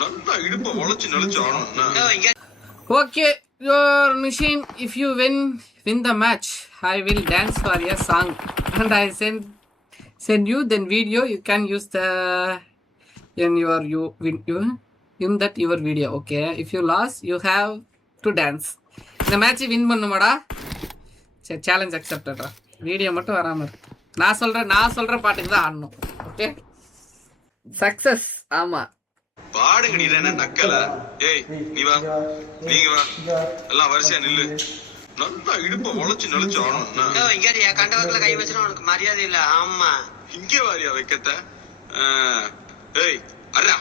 நல்லா இடுப்ப வளைச்சு நெளிச்சு ஆடணும். Okay, your machine. If you win the match, I will dance for your song, and I send you then video. You can use the in your in that your video. Okay. If you lost, you have to dance. இந்த match win பண்ணுமாடா. சரி, challenge அக்செப்டடா. Video மட்டும் வராம இருக்கு. நான் சொல்ற பாட்டுக்கு தான் ஆடணும். Okay, success. ஆமா, பாடுங்கடி என்ன நக்கல. ஏய் நீ வா, நீங்க வா, எல்லாம் வரிசையா நில்லு. நல்லா இடுப்ப வளைச்சு நெளிச்சு ஆடணும். இங்க கண்டவத்துல கை வச்சுனா உனக்கு மரியாதை இல்ல. ஆமா, இங்க வாரியா வைக்கத்த. ஏய் அரா